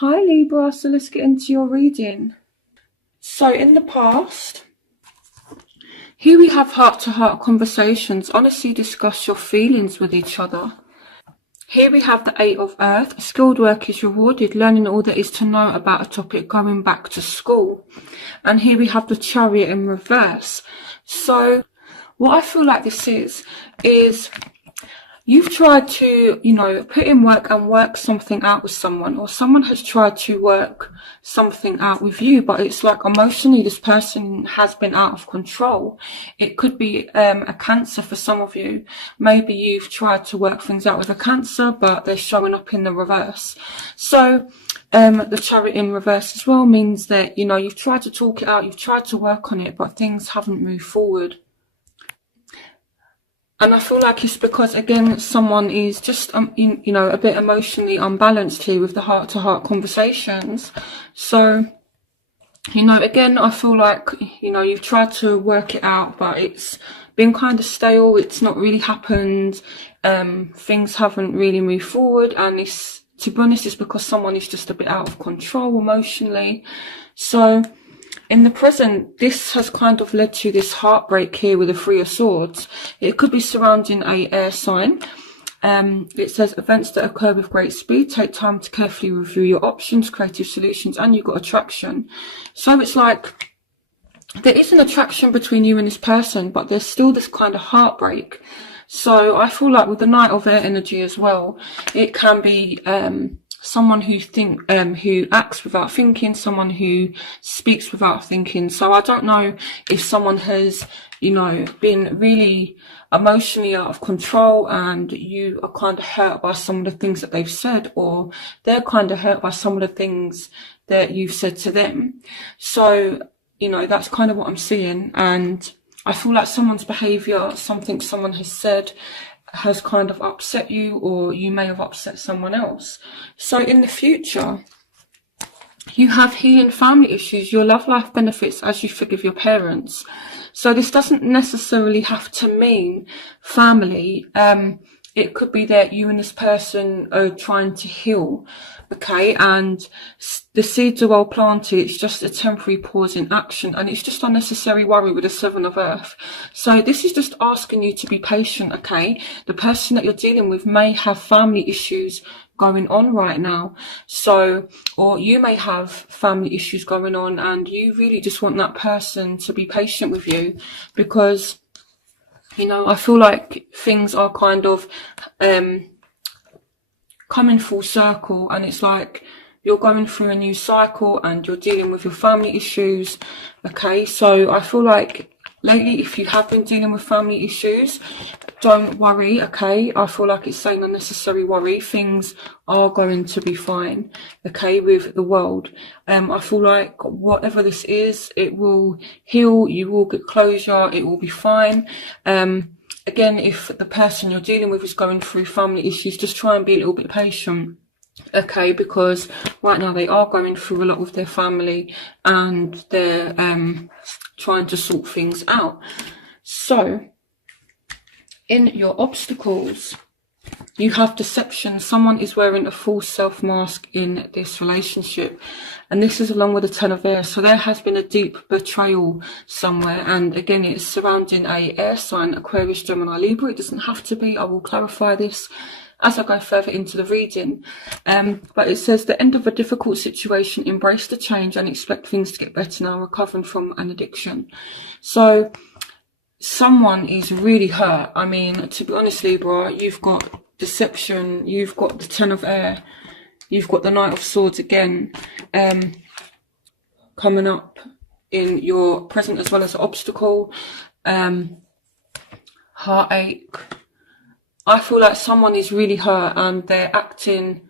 Hi Libra, so let's get into your reading. So in the past, here we have heart-to-heart conversations. Honestly discuss your feelings with each other. Here we have the Eight of Earth. Skilled work is rewarded, learning all there is to know about a topic, going back to school. And here we have the Chariot in reverse. So what I feel like this is you've tried to, put in work and work something out with someone, or someone has tried to work something out with you, but it's like emotionally this person has been out of control. It could be a Cancer for some of you. Maybe you've tried to work things out with a Cancer, but they're showing up in the reverse. So the Chariot in reverse as well means that, you've tried to talk it out, you've tried to work on it, but things haven't moved forward. And I feel like it's because, again, someone is just, a bit emotionally unbalanced here with the heart-to-heart conversations. So, again, I feel like, you've tried to work it out, but it's been kind of stale. It's not really happened. Things haven't really moved forward. And it's, to be honest, it's because someone is just a bit out of control emotionally. So in the present, this has kind of led to this heartbreak here with the Three of Swords. It could be surrounding a air sign. It says events that occur with great speed. Take time to carefully review your options, creative solutions, and you've got attraction. So it's like there is an attraction between you and this person, but there's still this kind of heartbreak. So I feel like with the Knight of Air energy as well, it can be someone who acts without thinking, someone who speaks without thinking. So I don't know if someone has, been really emotionally out of control and you are kind of hurt by some of the things that they've said, or they're kind of hurt by some of the things that you've said to them. So, that's kind of what I'm seeing. And I feel like someone's behaviour, something someone has said, has kind of upset you, or you may have upset someone else. So in the future, you have healing family issues. Your love life benefits as you forgive your parents. So this doesn't necessarily have to mean family. It could be that you and this person are trying to heal, okay, and the seeds are well planted. It's just a temporary pause in action, and it's just unnecessary worry with the Seven of Earth. So this is just asking you to be patient, okay? The person that you're dealing with may have family issues going on right now. So, or you may have family issues going on and you really just want that person to be patient with you, because I feel like things are kind of coming full circle, and it's like you're going through a new cycle and you're dealing with your family issues, okay? So I feel like lately, if you have been dealing with family issues, don't worry, okay? I feel like it's saying unnecessary worry. Things are going to be fine, okay, with the world. I feel like whatever this is, it will heal, you will get closure, it will be fine. Again, if the person you're dealing with is going through family issues, just try and be a little bit patient, okay, because right now they are going through a lot with their family and they're trying to sort things out. So in your obstacles, you have deception. Someone is wearing a false self mask in this relationship, and this is along with the Ten of Air. So there has been a deep betrayal somewhere, and again, it's surrounding a air sign, Aquarius, Gemini, Libra. It doesn't have to be. I will clarify this as I go further into the reading. But it says the end of a difficult situation, embrace the change and expect things to get better now, recovering from an addiction. So someone is really hurt. I mean, to be honest, Libra, you've got deception, you've got the Ten of Air, you've got the Knight of Swords again, coming up in your present, as well as obstacle, heartache. I feel like someone is really hurt and they're acting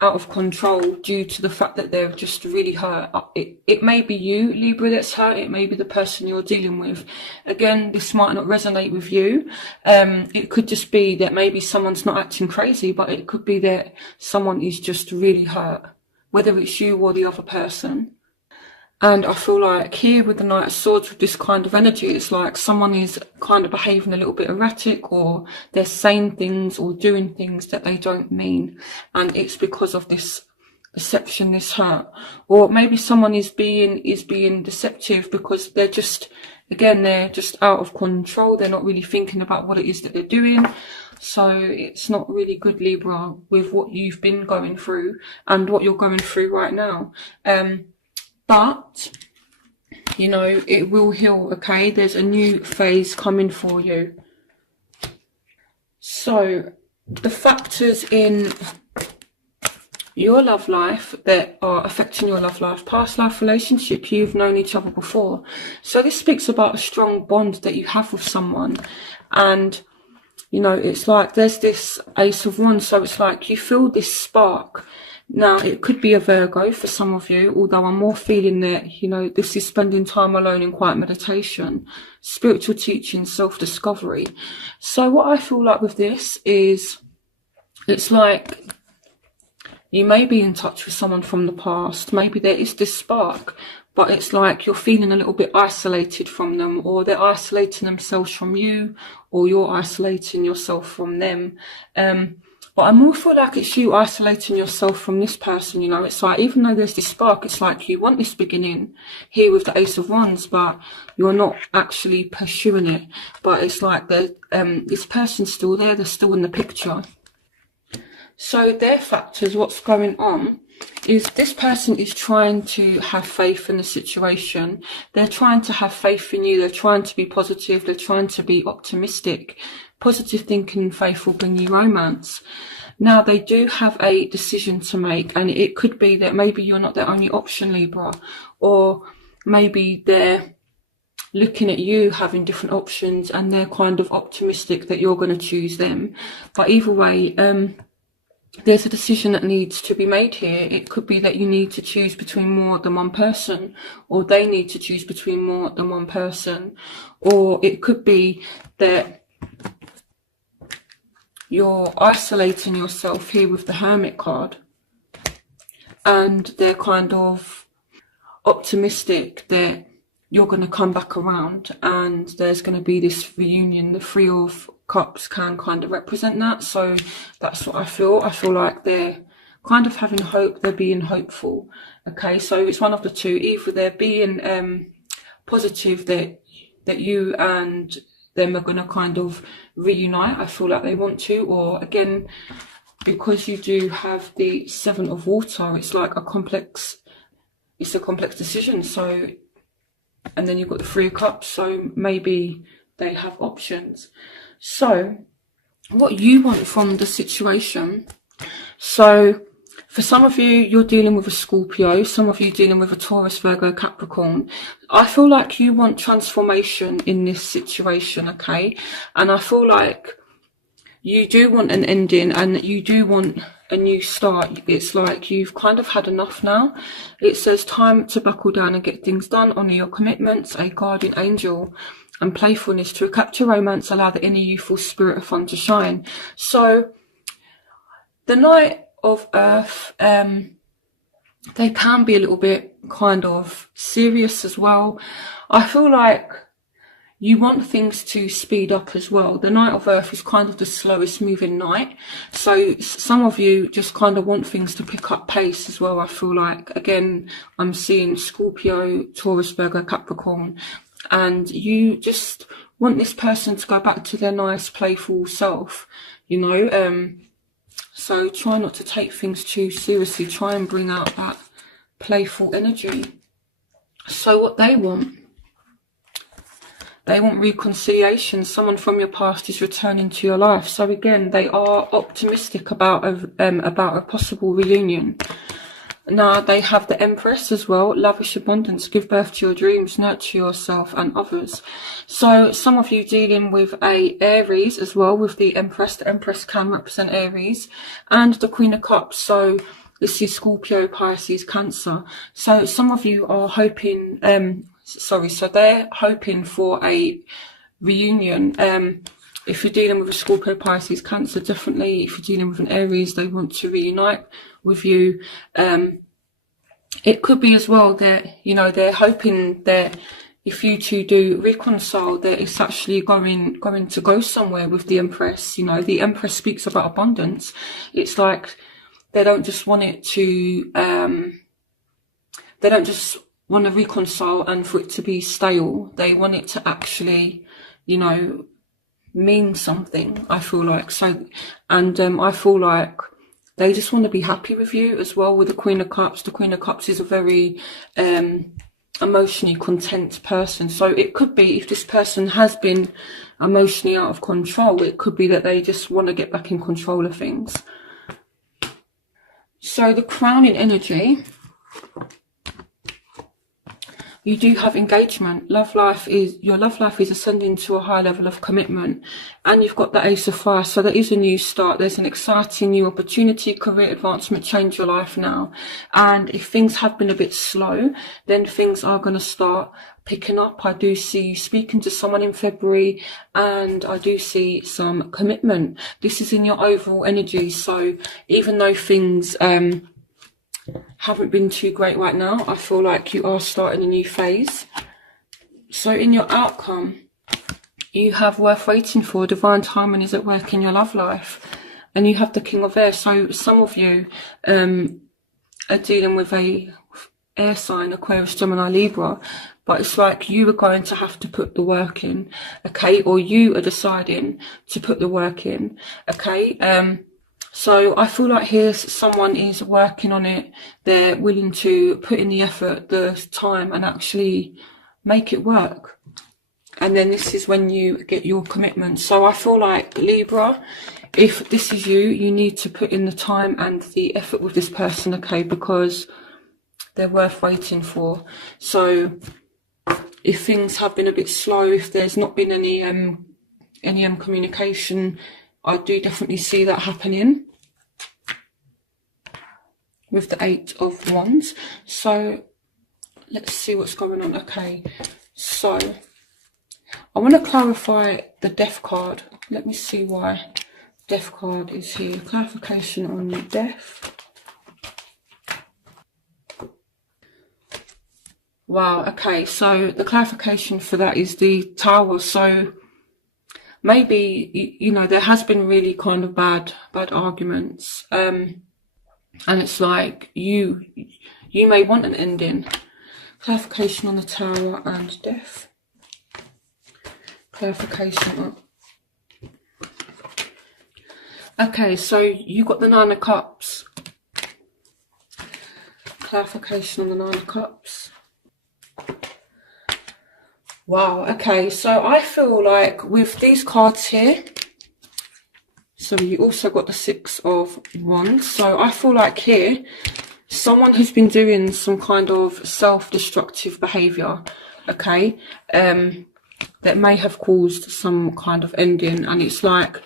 out of control due to the fact that they're just really hurt. It may be you, Libra, that's hurt. It may be the person you're dealing with. Again, this might not resonate with you. It could just be that maybe someone's not acting crazy, but it could be that someone is just really hurt, whether it's you or the other person. And I feel like here with the Knight of Swords, with this kind of energy, it's like someone is kind of behaving a little bit erratic, or they're saying things or doing things that they don't mean. And it's because of this deception, this hurt, or maybe someone is being deceptive because they're just, again, they're just out of control. They're not really thinking about what it is that they're doing. So it's not really good, Libra, with what you've been going through and what you're going through right now. But you know, it will heal, okay? There's a new phase coming for you. So the factors in your love life that are affecting your love life: past life relationship, you've known each other before. So this speaks about a strong bond that you have with someone. And, you know, it's like there's this Ace of Wands. So it's like you feel this spark. Now, it could be a Virgo for some of you, although I'm more feeling that, you know, this is spending time alone in quiet meditation, spiritual teaching, self-discovery. So what I feel like with this is, it's like you may be in touch with someone from the past. Maybe there is this spark, but it's like you're feeling a little bit isolated from them, or they're isolating themselves from you, or you're isolating yourself from them. But I more feel like it's you isolating yourself from this person, you know. It's like, even though there's this spark, it's like you want this beginning here with the Ace of Wands, but you're not actually pursuing it. But it's like this person's still there, they're still in the picture. So their factors, what's going on, is this person is trying to have faith in the situation. They're trying to have faith in you. They're trying to be positive. They're trying to be optimistic. Positive thinking and faith will bring you romance. Now, they do have a decision to make, and it could be that maybe you're not their only option, Libra, or maybe they're looking at you having different options and they're kind of optimistic that you're going to choose them. But either way, there's a decision that needs to be made here. It could be that you need to choose between more than one person, or they need to choose between more than one person, or it could be that you're isolating yourself here with the Hermit card, and they're kind of optimistic that you're going to come back around and there's going to be this reunion. The Three of Cups can kind of represent that. So that's what I feel. I feel like they're kind of having hope. They're being hopeful. Okay, so it's one of the two. Either they're being positive that you and them are going to kind of reunite. I feel like they want to. Or again, because you do have the Seven of Water, it's like a complex decision. So, and then you've got the Three of Cups, so maybe they have options. So what you want from the situation, so for some of you, you're dealing with a Scorpio, some of you dealing with a Taurus, Virgo, Capricorn. I feel like you want transformation in this situation, okay? And I feel like you do want an ending and you do want a new start. It's like you've kind of had enough now. It says time to buckle down and get things done, honour your commitments, a guardian angel, and playfulness to capture romance, allow the inner youthful spirit of fun to shine. So the Knight of Earth, they can be a little bit kind of serious as well. I feel like you want things to speed up as well. The Knight of Earth is kind of the slowest moving knight. So some of you just kind of want things to pick up pace as well, I feel like. Again, I'm seeing Scorpio, Taurus, Virgo, Capricorn. And you just want this person to go back to their nice, playful self, you know. So try not to take things too seriously. Try and bring out that playful energy. So what they want reconciliation. Someone from your past is returning to your life. So again, they are optimistic about a possible reunion. Now, they have the Empress as well. Lavish abundance, give birth to your dreams, nurture yourself and others. So some of you dealing with a Aries as well, with the Empress. The Empress can represent Aries. And the Queen of Cups. So this is Scorpio, Pisces, Cancer. So some of you are hoping, so they're hoping for a reunion. If you're dealing with a Scorpio, Pisces, Cancer, definitely. If you're dealing with an Aries, they want to reunite with you. It could be as well that, you know, they're hoping that if you two do reconcile, that it's actually going to go somewhere with the Empress. You know, the Empress speaks about abundance. It's like they don't just want it to, they don't just want to reconcile and for it to be stale. They want it to actually, you know, mean something, I feel like. So, and I feel like they just want to be happy with you as well. With the Queen of Cups, the Queen of Cups is a very emotionally content person. So it could be, if this person has been emotionally out of control, it could be that they just want to get back in control of things. So the crowning energy, you do have engagement. Your love life is ascending to a high level of commitment, and you've got the Ace of Fire. So there is a new start. There's an exciting new opportunity, career advancement, change your life now. And if things have been a bit slow, then things are going to start picking up. I do see you speaking to someone in February, and I do see some commitment. This is in your overall energy. So even though things haven't been too great right now, I feel like you are starting a new phase. So in your outcome, you have worth waiting for. Divine timing is at work in your love life, and you have the King of Air. So some of you are dealing with a air sign, Aquarius, Gemini, Libra, but it's like you are going to have to put the work in, okay, or you are deciding to put the work in, okay. So I feel like here someone is working on it. They're willing to put in the effort, the time, and actually make it work. And then this is when you get your commitment. So I feel like, Libra, if this is you, you need to put in the time and the effort with this person, okay, because they're worth waiting for. So if things have been a bit slow, if there's not been any communication, I do definitely see that happening with the Eight of Wands. So let's see what's going on. Okay, so I want to clarify the Death card. Let me see why Death card is here. Clarification on the Death. Wow, okay, so the clarification for that is the Tower. So maybe, you know, there has been really kind of bad arguments, and it's like you may want an ending. Clarification on the Tower and Death. Clarification on... Okay, so you got the Nine of Cups. Clarification on the Nine of Cups. Wow, okay, so I feel like with these cards here, so you also got the Six of Wands. So I feel like here, someone has been doing some kind of self-destructive behaviour, okay, that may have caused some kind of ending. And it's like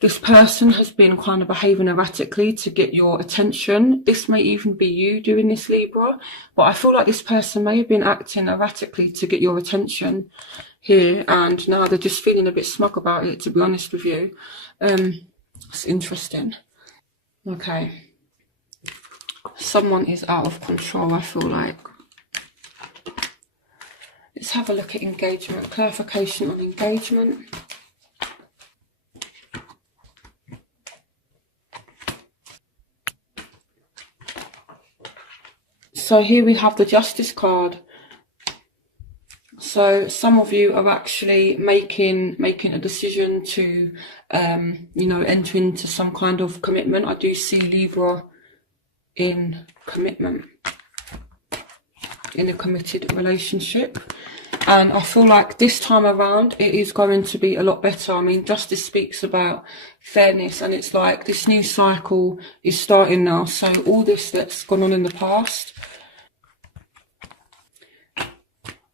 this person has been kind of behaving erratically to get your attention. This may even be you doing this, Libra, but I feel like this person may have been acting erratically to get your attention here, and now they're just feeling a bit smug about it, to be honest with you. It's interesting. Okay, someone is out of control, I feel like. Let's have a look at engagement. Clarification on engagement. So here we have the Justice card. So some of you are actually making a decision to, you know, enter into some kind of commitment. I do see Libra in commitment, in a committed relationship. And I feel like this time around, it is going to be a lot better. I mean, Justice speaks about fairness, and it's like this new cycle is starting now. So all this that's gone on in the past,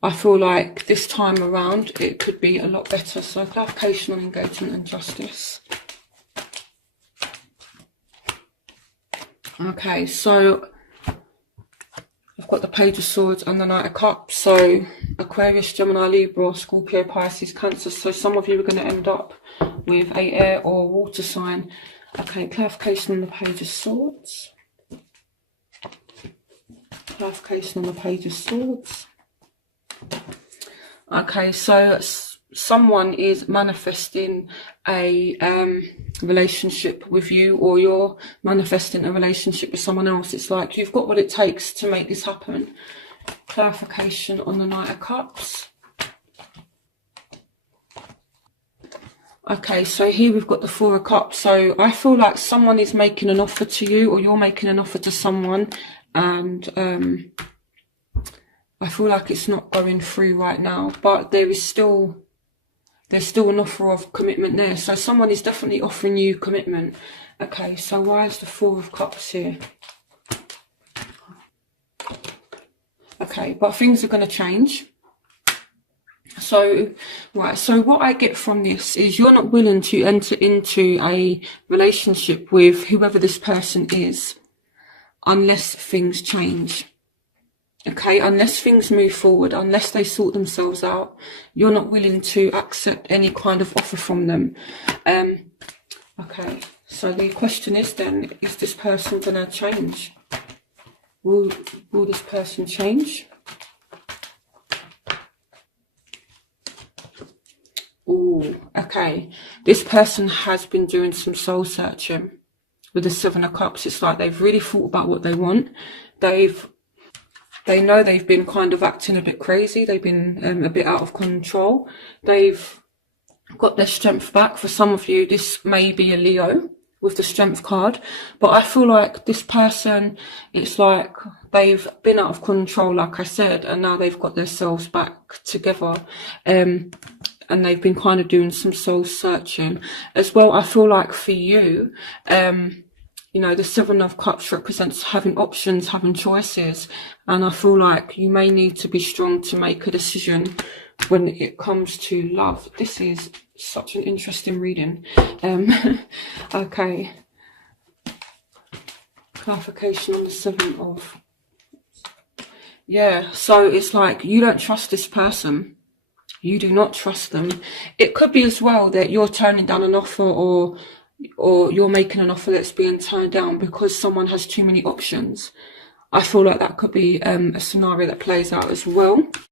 I feel like this time around, it could be a lot better. So clarification on engagement and justice. Okay, so I've got the Page of Swords and the Knight of Cups. So Aquarius, Gemini, Libra, Scorpio, Pisces, Cancer. So some of you are going to end up with a air or water sign. Okay, clarification on the Page of Swords. Clarification on the Page of Swords. Okay, so someone is manifesting a relationship with you, or you're manifesting a relationship with someone else. It's like you've got what it takes to make this happen. Clarification on the Knight of Cups. Okay, so here we've got the Four of Cups. So I feel like someone is making an offer to you, or you're making an offer to someone, and I feel like it's not going through right now, but there's still an offer of commitment there. So someone is definitely offering you commitment. Okay, so why is the Four of Cups here? Okay, but things are going to change. So, right, so what I get from this is you're not willing to enter into a relationship with whoever this person is unless things change. Okay, unless things move forward, unless they sort themselves out, you're not willing to accept any kind of offer from them. Okay, so the question is then, is this person going to change? Will this person change? Oh, okay. This person has been doing some soul searching with the Seven of Cups. It's like they've really thought about what they want. They know they've been kind of acting a bit crazy. They've been a bit out of control. They've got their strength back. For some of you, this may be a Leo with the Strength card. But I feel like this person, it's like they've been out of control, like I said, and now they've got themselves back together. And they've been kind of doing some soul searching. As well, I feel like for you, you know, the Seven of Cups represents having options, having choices. And I feel like you may need to be strong to make a decision when it comes to love. This is such an interesting reading. Okay. Clarification on the Seven of... Yeah, so it's like you don't trust this person. You do not trust them. It could be as well that you're turning down an offer, or you're making an offer that's being turned down because someone has too many options. I feel like that could be a scenario that plays out as well.